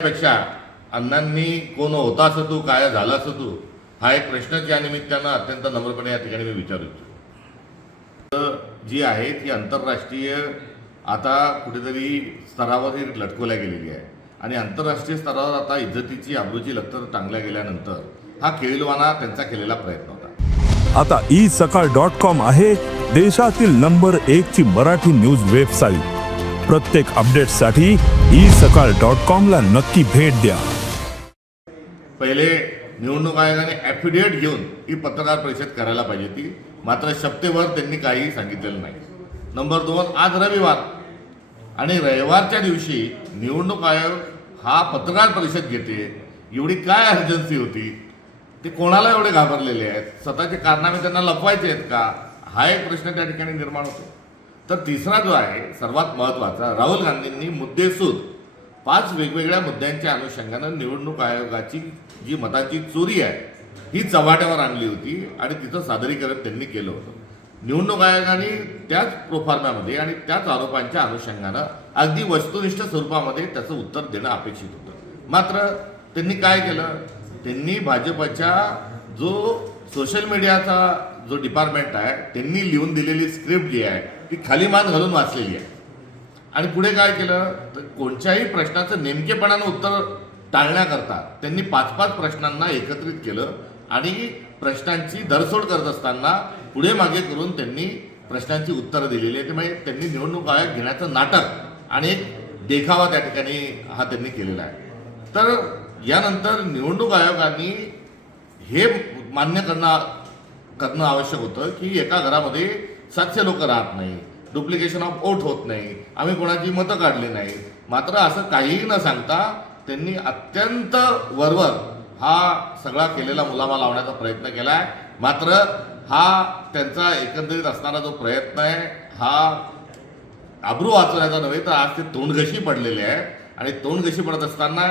पेक्षा अण्णांनी कोण होता असं तू काय झाला असं तू हा एक प्रश्नच या निमित्तानं अत्यंत नम्रपणे या ठिकाणी मी विचारू इच्छितो। जी आहे ती आंतरराष्ट्रीय आता कुठेतरी स्तरावर लटकवल्या गेलेली आहे आणि आंतरराष्ट्रीय स्तरावर आता इज्जतीची आबरूची लक्तर टांगल्या गेल्यानंतर हा केविलवाना त्यांचा केलेला प्रयत्न होता। आता isakal.com आहे देशातील नंबर 1 ची मराठी न्यूज वेबसाईट। प्रत्येक अपडेटसाठी isakal.com ला नक्की भेट द्या। पहिले निवडणूक आयोगाने ॲफिडेविट घेऊन ही पत्रकार परिषद करायला पाहिजे ती, मात्र शब्देवर त्यांनी काहीही सांगितलेलं नाही। नंबर 2, आज रविवार आणि रविवारच्या दिवशी निवडणूक आयोग हा पत्रकार परिषद घेते, एवढी काय अर्जन्सी होती? ते कोणाला एवढे घाबरलेले आहेत? स्वतःचे कारनामे त्यांना लपवायचे आहेत का? हा एक प्रश्न त्या ठिकाणी निर्माण होतो। तर तिसरा जो आहे सर्वात महत्त्वाचा, राहुल गांधींनी मुद्देसूद 5 वेगवेगळ्या मुद्द्यांच्या अनुषंगानं निवडणूक आयोगाची जी मताची चोरी आहे ही चव्हाट्यावर आणली होती आणि तिचं सादरीकरण त्यांनी केलं होतं। निवडणूक आयोगाने त्याच प्रोफार्म्यामध्ये आणि त्याच आरोपांच्या अनुषंगानं अगदी वस्तुनिष्ठ स्वरूपामध्ये त्याचं उत्तर देणं अपेक्षित होतं। मात्र त्यांनी काय केलं? त्यांनी भाजपच्या जो सोशल मीडियाचा जो डिपार्टमेंट आहे त्यांनी लिहून दिलेली स्क्रिप्ट जी आहे ती खाली मान घालून वाचलेली आहे आणि पुढे काय केलं तर कोणत्याही प्रश्नाचं नेमकेपणानं उत्तर टाळण्याकरता त्यांनी 5-5 प्रश्नांना एकत्रित केलं आणि प्रश्नांची धरसोड करत असताना पुढे मागे करून त्यांनी प्रश्नांची उत्तरं दिलेली आहे। त्यामुळे त्यांनी निवडणूक आयोग घेण्याचं नाटक आणि एक देखावा त्या ठिकाणी हा त्यांनी केलेला आहे। तर यानंतर निवडणूक आयोगाने हे मान्य करणं आवश्यक होतं की एका घरामध्ये 700 लोक राहत नाही, डुप्लिकेशन ऑफ वोट होत नाही, आम्ही कोणाची मतं काढली नाही। मात्र असं काहीही न सांगता त्यांनी अत्यंत वरवर हा सगळा केलेला मुलामा लावण्याचा प्रयत्न केला आहे। मात्र हा त्यांचा एकंदरीत असणारा जो प्रयत्न आहे हा आबरू वाचवण्याचा नव्हे तर आज ते तोंडघशी पडलेले आहेत आणि तोंडघशी पडत असताना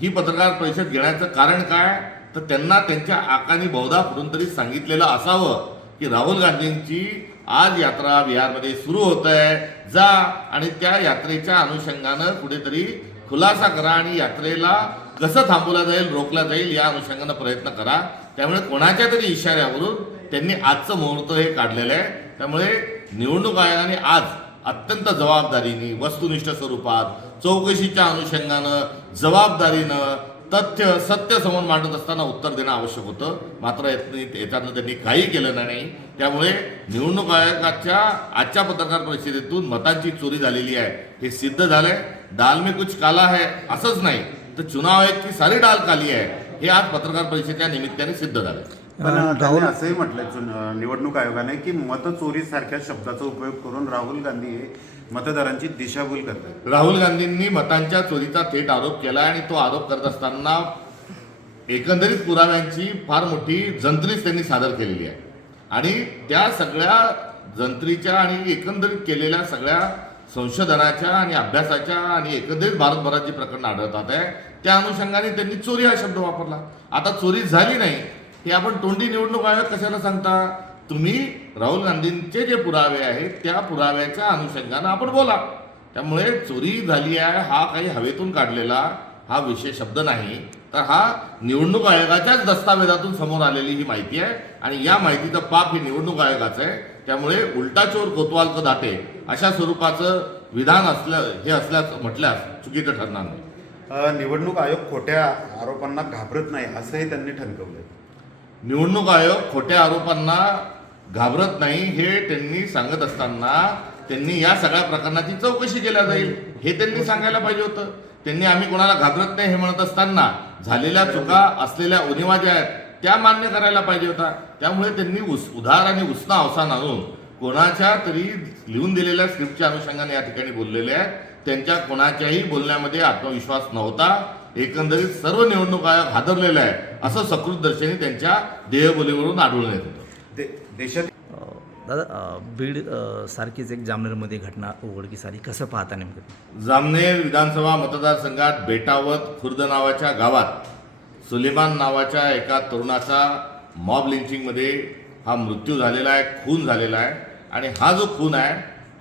ही पत्रकार परिषद घेण्याचं कारण काय तर त्यांना त्यांच्या आकानी बहुधा कुठून तरी सांगितलेलं असावं की राहुल गांधींची आज यात्रा बिहारमध्ये सुरू होत आहे, जा आणि त्या यात्रेच्या अनुषंगानं कुठेतरी खुलासा करा आणि यात्रेला कसं थांबवलं जाईल, रोखला जाईल या अनुषंगानं प्रयत्न करा। त्यामुळे कोणाच्या तरी इशाऱ्यावरून त्यांनी आजचं मुहूर्त हे काढलेलं आहे। त्यामुळे निवडणूक आयोगाने आज अत्यंत जबाबदारीने वस्तुनिष्ठ स्वरूपात चौकशीच्या अनुषंगानं जबाबदारीनं तथ्य सत्य समोर मांडत असताना उत्तर देणं आवश्यक होतं। मात्र याच्यातनं त्यांनी काही केलं नाही। त्यामुळे निवडणूक आयोगाच्या आजच्या पत्रकार परिषदेतून मतांची चोरी झालेली आहे हे सिद्ध झालंय। डाल में कुछ काला है असंच नाही तर चुनाव आयोगाची सारी डाल काली आहे हे आज पत्रकार परिषदेच्या निमित्ताने सिद्ध झालंय। पण त्यांनी असंही म्हटलंय निवडणूक आयोगाने की मतचोरी सारख्या शब्दाचा उपयोग करून राहुल गांधी हे मतदारांची दिशाभूल करतात। राहुल गांधींनी मतांच्या चोरीचा थेट आरोप केला आणि तो आरोप करत असताना एकंदरीत पुराव्यांची फार मोठी जंत्रीच त्यांनी सादर केलेली आहे आणि त्या सगळ्या जंत्रीच्या आणि एकंदरीत केलेल्या सगळ्या संशोधनाच्या आणि अभ्यासाच्या आणि एकंदरीत भारतभरात जी प्रकरणं आढळतात आहे त्या अनुषंगाने त्यांनी चोरी हा शब्द वापरला। आता चोरी झाली नाही हे आपण तोंडी निवडणूक आयोग कशाला सांगता? तुम्ही राहुल गांधींचे जे पुरावे आहेत त्या पुराव्याच्या अनुषंगानं आपण बोला। त्यामुळे चोरी झाली आहे हा काही हवेतून काढलेला हा विशेष शब्द नाही तर हा निवडणूक आयोगाच्याच दस्तावेजातून समोर आलेली ही माहिती आहे आणि या माहितीचं पाप हे निवडणूक आयोगाचं आहे। त्यामुळे उलटा चोर कोतवाल को दाटे अशा स्वरूपाचं विधान असल्याचं म्हटल्यास चुकीचं ठरणार नाही। निवडणूक आयोग खोट्या आरोपांना घाबरत नाही असंही त्यांनी ठणकवलंय। निवडणूक आयोग खोट्या आरोपांना घाबरत नाही हे त्यांनी सांगत असताना त्यांनी या सगळ्या प्रकरणाची चौकशी केल्या जाईल हे त्यांनी सांगायला पाहिजे होतं। त्यांनी आम्ही कोणाला घाबरत नाही हे म्हणत असताना झालेल्या चुका असलेल्या उणिवा ज्या आहेत त्या मान्य करायला पाहिजे होता। त्यामुळे त्यांनी उधार आणि उसना अवसान आणून कोणाच्या तरी लिहून दिलेल्या स्क्रिप्टच्या अनुषंगाने या ठिकाणी बोललेले आहेत। त्यांच्या कोणाच्याही बोलण्यामध्ये आत्मविश्वास नव्हता। एकंदरीत सर्व निवडणूक आयोग हादरलेला आहे असं सकृत दर्शनी त्यांच्या देहबोलीवरून आढळून येत होतं। देशात दादा बीड सारखीच एक जामनेरमध्ये घटना उघडकीस आली, कसं पाहता नेमकं? जामनेर विधानसभा मतदारसंघात बेटावत खुर्द नावाच्या गावात सुलेमान नावाच्या एका तरुणाचा मॉब लिंचिंगमध्ये हा मृत्यू झालेला आहे, खून झालेला आहे आणि हा जो खून आहे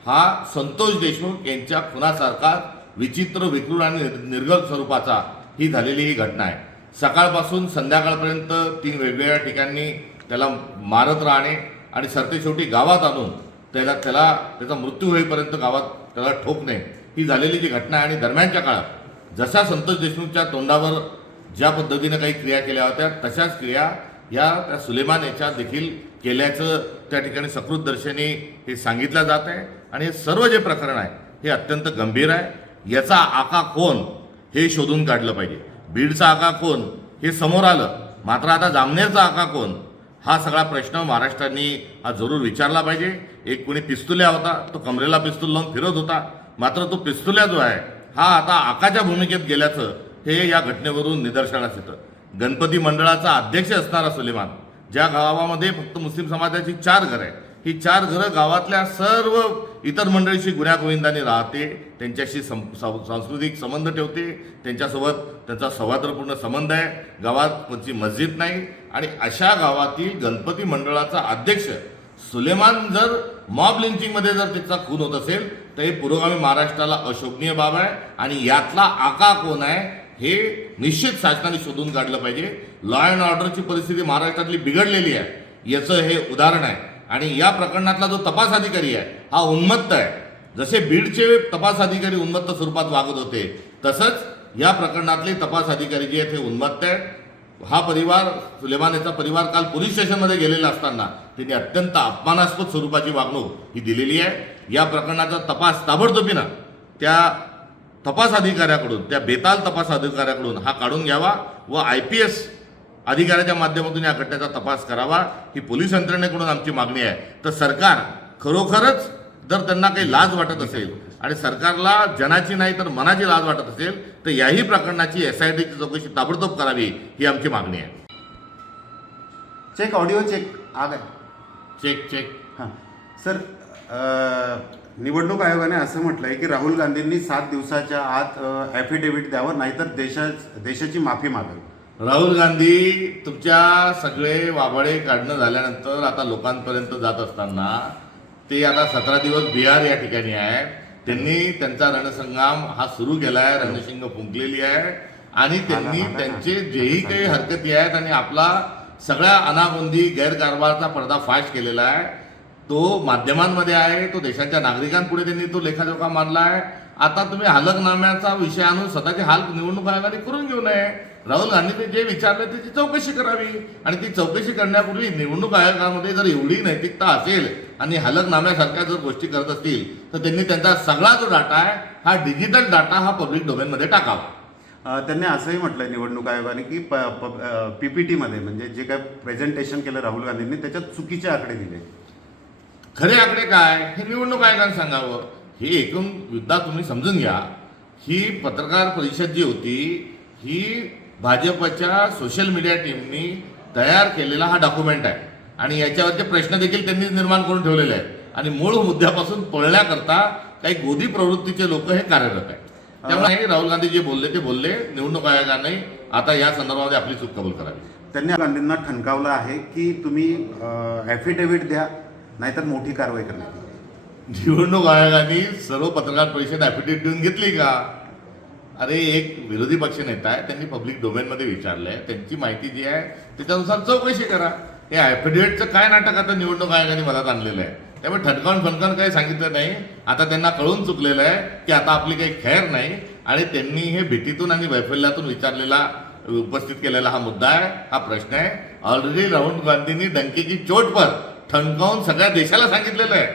हा संतोष देशमुख यांच्या खुनासारखा विचित्र विक्रूर आणि निर्गल स्वरूपाचा ही झालेली ही घटना आहे. सकाळपासून संध्याकाळपर्यंत 3 वेगवेगळ्या ठिकाणी त्याला मारत राहणे आणि सरतेशेवटी गावात आणून त्याचा मृत्यू होईपर्यंत गावात त्याला ठोकणे ही झालेली जी घटना आहे. आणि दरम्यानच्या काळात जशा संतोष देशमुखच्या तोंडावर ज्या पद्धतीनं काही क्रिया केल्या होत्या तशाच क्रिया त्या सुलेमान याच्या देखील केल्याचं त्या ठिकाणी सकृतदर्शनी हे सांगितलं जात आहे. आणि हे सर्व जे प्रकरण आहे हे अत्यंत गंभीर आहे. याचा आका कोण हे शोधून काढलं पाहिजे. बीडचा आका कोण हे समोर आलं, मात्र आता जामनेरचा आका कोण हा सगळा प्रश्न महाराष्ट्राने हा जरूर विचारला पाहिजे. एक कोणी पिस्तुल्या होता, तो कमरेला पिस्तूल लावून फिरत होता, मात्र तो पिस्तुल्या जो आहे हा आता आकाच्या भूमिकेत गेल्याचं हे या घटनेवरून निदर्शनास येतं. गणपती मंडळाचा अध्यक्ष असणारा सुलेमान, ज्या गावामध्ये फक्त मुस्लिम समाजाची 4 घरं आहे, ही 4 घरं गावातल्या सर्व इतर मंडळीशी गुण्यागोविंदाने राहते, त्यांच्याशी सांस्कृतिक संबंध ठेवते, त्यांच्यासोबत त्यांचा सौहार्दपूर्ण संबंध आहे. गावात कोणती मस्जिद नाही आणि अशा गावातील गणपती मंडळाचा अध्यक्ष सुलेमान जर मॉब लिंचिंगमध्ये जर त्याचा खून होत असेल तर हे पुरोगामी महाराष्ट्राला अशोभनीय बाब आहे. आणि यातला आका कोण आहे हे निश्चित शासनाने शोधून काढलं पाहिजे. लॉ अँड ऑर्डरची परिस्थिती महाराष्ट्रातली बिघडलेली आहे याचं हे उदाहरण आहे. आणि या प्रकरणातला जो तपास अधिकारी आहे हा उन्मत्त आहे. जसे बीडचे तपास अधिकारी उन्मत्त स्वरूपात वागत होते तसंच या प्रकरणातले तपास अधिकारी जे आहेत हे उन्मत्त आहेत. हा परिवार सुलेमान याचा परिवार काल पोलीस स्टेशनमध्ये गेलेला असताना त्यांनी अत्यंत अपमानास्पद स्वरूपाची वागणूक ही दिलेली आहे. या प्रकरणाचा तपास ताबडतोबीनं त्या तपास अधिकाऱ्याकडून, त्या बेताल तपास अधिकाऱ्याकडून हा काढून घ्यावा व IPS अधिकाऱ्याच्या माध्यमातून या घटनेचा तपास करावा ही पोलीस यंत्रणेकडून आमची मागणी आहे. तर सरकार खरोखरच जर त्यांना काही लाज वाटत असेल आणि सरकारला जनाची नाही तर मनाची लाज वाटत असेल तर याही प्रकरणाची SITची चौकशी ताबडतोब करावी ही आमची मागणी आहे. चेक ऑडिओ चेक आ गए. चेक हां सर, निवडणूक आयोगाने असं म्हटलं आहे की राहुल गांधींनी 7 दिवसाच्या आत ॲफिडेव्हिट द्यावं, नाहीतर देशाची माफी मागावी. राहुल गांधी तुमच्या सगळे वाबळे काढणं झाल्यानंतर आता लोकांपर्यंत जात असताना ते आता 17 दिवस बिहार या ठिकाणी आहे. त्यांनी त्यांचा रणसंग्राम हा सुरू केला आहे, रणशिंग फुंकलेली आहे आणि त्यांनी त्यांचे जेही काही हरकती आहेत आणि आपला सगळ्या अनागोंदी गैरकारभाराचा पर्दाफाश केलेला आहे तो माध्यमांमध्ये आहे, तो देशाच्या नागरिकांपुढे त्यांनी तो लेखाजोखा मांडला आहे. आता तुम्ही हलकनाम्याचा विषय आणून स्वतःचे हाल निवडणूक आयोगाने करून घेऊ नये. राहुल गांधींनी जे विचारलं त्याची चौकशी करावी आणि ती चौकशी करण्यापूर्वी निवडणूक आयोगामध्ये जर एवढी नैतिकता असेल आणि हलकनाम्यासारख्या जर गोष्टी करत असतील तर त्यांनी त्यांचा सगळा जो डाटा आहे हा डिजिटल डाटा हा पब्लिक डोमेनमध्ये टाकावा. त्यांनी असंही म्हटलंय निवडणूक आयोगाने की PPT-मध्ये म्हणजे जे काय प्रेझेंटेशन केलं राहुल गांधींनी त्याच्यात चुकीचे आकडे दिले. खरे आकडे काय हे निवडणूक आयोगाने सांगावं. हे एकूण मुद्दा तुम्ही समजून घ्या. ही पत्रकार परिषद जी होती ही भाजपच्या सोशल मीडिया टीमनी तयार केलेला हा डॉक्युमेंट आहे आणि याच्यावरचे प्रश्न देखील त्यांनीच निर्माण करून ठेवलेले आहेत आणि मूळ मुद्द्यापासून पळण्याकरता काही गोदी प्रवृत्तीचे लोक हे कार्यरत आहेत. त्यामुळे राहुल गांधी जे बोलले ते बोलले. निवडणूक आयोगाने आता या संदर्भामध्ये आपली चूक कबूल करावी. त्यांनी गांधींना ठणकावलं आहे की तुम्ही ॲफिडेव्हिट द्या, नाहीतर मोठी कारवाई करण्यात येईल. निवडणूक आयोगाने सर्व पत्रकार परिषद ॲफिडेव्हिट देऊन घेतली का? अरे एक विरोधी पक्ष नेता आहे, त्यांनी पब्लिक डोमेनमध्ये विचारलंय, त्यांची माहिती जी आहे त्याच्यानुसार चौकशी करा. हे ॲफिडेव्हिटचं काय नाटक आता निवडणूक आयोगाने मदत आणलेलं आहे. त्यामुळे ठणकावून फणकावून काही सांगितलं नाही. आता त्यांना कळून चुकलेलं आहे की आता आपली काही खैर नाही आणि त्यांनी हे भीतीतून आणि वैफल्यातून विचारलेला उपस्थित केलेला हा मुद्दा आहे, हा प्रश्न आहे. ऑलरेडी राहुल गांधींनी डंकेची चोट पर ठणकावून सगळ्या देशाला सांगितलेलं आहे.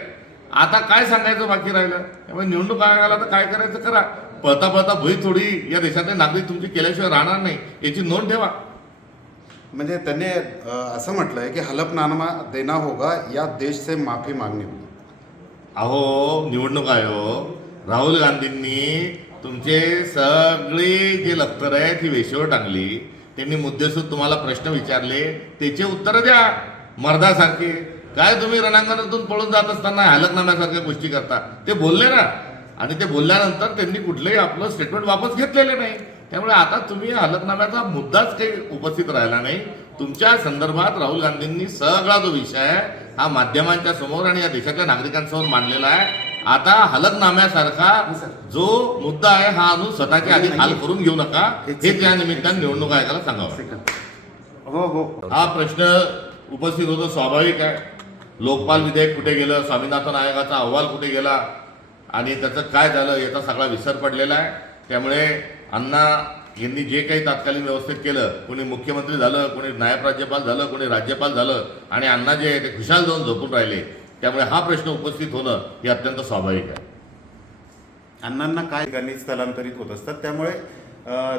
आता काय सांगायचं बाकी राहिलं? त्यामुळे निवडणूक आयोगाला तर काय करायचं करा. पळता पळता भुई थोडी या देशातले नागरिक तुमची केल्याशिवाय राहणार नाही याची नोंद ठेवा. म्हणजे त्यांनी असं म्हटलंय की हलफनामा देना होगा या देश से माफी मागणी होगी. अहो निवडणूक आयोग राहुल गांधींनी तुमचे सगळे जे लष्कर आहेत ही वेशीवर टांगली. त्यांनी मुद्देसूद तुम्हाला प्रश्न विचारले, त्याचे उत्तरं द्या मर्दासारखे. काय तुम्ही रणांगणातून पळून जात असताना हलकनाम्यासारख्या गोष्टी करता? ते बोलले ना आणि ते बोलल्यानंतर त्यांनी कुठलंही आपलं स्टेटमेंट वापस घेतलेले नाही. त्यामुळे आता तुम्ही हलकनाम्याचा मुद्दाच काही उपस्थित राहिला नाही. तुमच्या संदर्भात राहुल गांधींनी सगळा जो विषय आहे हा माध्यमांच्या समोर आणि या देशातल्या नागरिकांसमोर मांडलेला आहे. आता हलकनाम्यासारखा जो मुद्दा आहे हा आणून स्वतःच्या आधी हाल करून घेऊ नका, हे त्या निमित्ताने निवडणूक आयोगाला सांगावं. हो हो हा प्रश्न उपस्थित होतो, स्वाभाविक आहे. लोकपाल विधेयक कुठे गेलं, स्वामीनाथन आयोगाचा अहवाल कुठे गेला आणि त्याचं काय झालं याचा सगळा विसर पडलेला आहे. त्यामुळे अण्णा यांनी जे काही तात्कालीन व्यवस्थित केलं, कोणी मुख्यमंत्री झालं, कोणी नायब राज्यपाल झालं, कोणी राज्यपाल झालं आणि अण्णा जे आहे ते खुशाल जाऊन झोपून राहिले. त्यामुळे हा प्रश्न उपस्थित होणं हे अत्यंत स्वाभाविक आहे. अण्णांना काय ठिकाणी स्थलांतरित होत असतात, त्यामुळे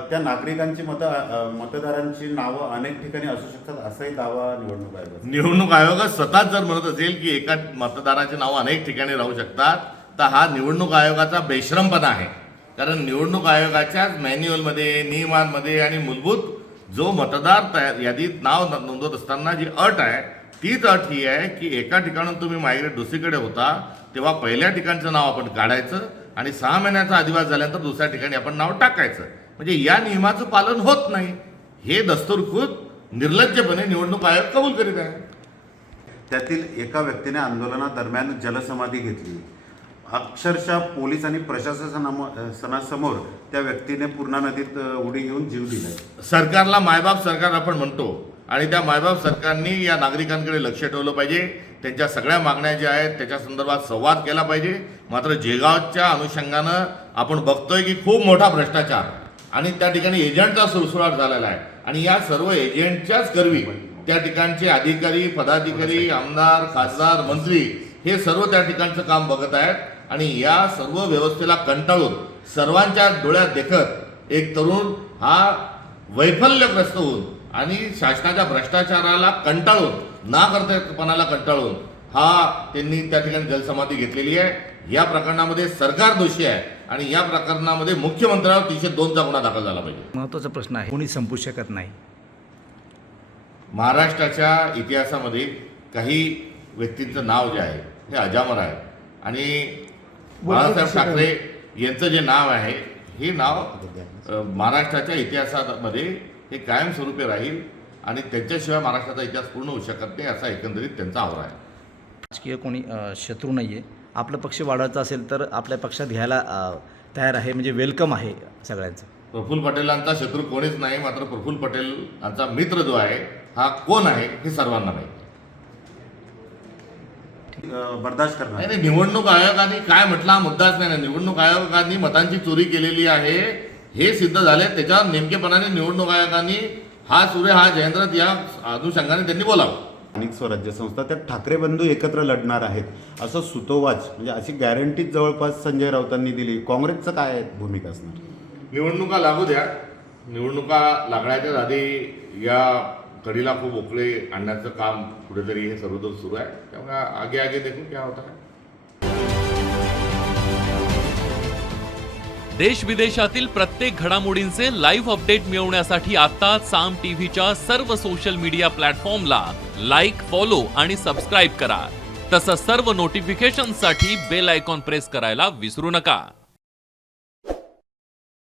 त्या नागरिकांची मतदारांची नावं अनेक ठिकाणी असू शकतात असाही दावा निवडणूक आयोग स्वतःच जर म्हणत असेल की एका मतदाराचे नाव अनेक ठिकाणी राहू शकतात, तर हा निवडणूक आयोगाचा बेशरमपणा आहे. कारण निवडणूक आयोगाच्याच मॅन्युअलमध्ये, नियमांमध्ये आणि मूलभूत जो मतदार यादीत नाव नोंदवत असताना जी अट आहे, तीच अट ही आहे की एका ठिकाणून तुम्ही मायग्रेट दुसरीकडे होता तेव्हा पहिल्या ठिकाणचं नाव आपण काढायचं आणि 6 महिन्याचा अधिवास झाल्यानंतर दुसऱ्या ठिकाणी आपण नाव टाकायचं. म्हणजे या नियमाचं पालन होत नाही, हे दस्तूरखुद निर्लज्जपणे निवडणूक आयोग कबूल करीत आहे. त्यातील एका व्यक्तीने आंदोलनादरम्यान जलसमाधी घेतली. अक्षरशः पोलीस आणि प्रशासनासमोर त्या व्यक्तीने पूर्णा नदीत उडी घेऊन जीव दिलाय. सरकारला मायबाप सरकार आपण म्हणतो आणि त्या मायबाप सरकारनी या नागरिकांकडे लक्ष ठेवलं पाहिजे. त्यांच्या सगळ्या मागण्या ज्या आहेत त्याच्या संदर्भात संवाद केला पाहिजे. मात्र जेगावच्या अनुषंगानं आपण बघतोय की खूप मोठा भ्रष्टाचार आणि त्या ठिकाणी एजंटचा सुळसुळाट झालेला आहे आणि या सर्व एजंटच्याच करवी त्या ठिकाणचे अधिकारी, पदाधिकारी, आमदार, खासदार, मंत्री हे सर्व त्या ठिकाणचं काम बघत आहेत आणि या सर्व व्यवस्थेला कंटाळून सर्वांच्या डोळ्यात देखत एक तरुण हा वैफल्यग्रस्त होऊन आणि शासनाच्या भ्रष्टाचाराला कंटाळून, ना करतेपणाला कंटाळून त्यांनी त्या ठिकाणी जलसमाधी घेतलेली आहे. या प्रकरणामध्ये सरकार दोषी आहे आणि या प्रकरणामध्ये मुख्यमंत्र्यावर 302चा गुन्हा दाखल झाला पाहिजे. महत्त्वाचा प्रश्न आहे, कोणी संपू शकत नाही. महाराष्ट्राच्या इतिहासामध्ये काही व्यक्तींचं नाव जे आहे हे अजामर आहे आणि बाळासाहेब ठाकरे यांचं जे नाव आहे हे नाव महाराष्ट्राच्या इतिहासामध्ये हे कायमस्वरूपी राहील आणि त्यांच्याशिवाय महाराष्ट्राचा इतिहास पूर्ण होऊ शकत नाही असा एकंदरीत त्यांचा आव्हान आहे. राजकीय कोणी शत्रू नाही आहे. आपला पक्ष वाढवायचा असेल तर आपल्या पक्षात घ्यायला तयार आहे, म्हणजे वेलकम आहे सगळ्यांचं. प्रफुल्ल पटेलांचा शत्रू कोणीच नाही, मात्र प्रफुल्ल पटेलांचा मित्र जो आहे हा कोण आहे हे सर्वांना माहिती. बर्दाश्त करणार नाही, निवडणूक आयोगाने काय म्हटलं हा मुद्दाच नाही. निवडणूक आयोगाने मतांची चोरी केलेली आहे हे सिद्ध झाले. त्याच्यावर नेमकेपणाने निवडणूक आयोगाने हा सूर्य हा जयंद्रथ या अनुषंगाने त्यांनी बोलावं. स्थानिक स्वराज्य संस्था त्या ठाकरे बंधू एकत्र लढणार आहेत असं सुतोवाच, म्हणजे अशी गॅरंटीच जवळपास संजय राऊतांनी दिली. काँग्रेसचं काय भूमिका असणार? निवडणुका लागू द्या. निवडणुका लागण्याच्या आधी या कडीला खूप उकळे आणण्याचं काम कुठेतरी हे सर्वदूर सुरू आहे. त्यामुळे आगे आगे देखू क्या होता है. देश विदेशातील प्रत्येक घडामोडींचे लाईव्ह अपडेट मिळवण्यासाठी आता साम टीव्हीच्या सर्व सोशल मीडिया प्लॅटफॉर्मला लाईक, फॉलो आणि सबस्क्राईब करा. तसंच सर्व नोटिफिकेशनसाठी बेल आयकॉन प्रेस करायला विसरू नका.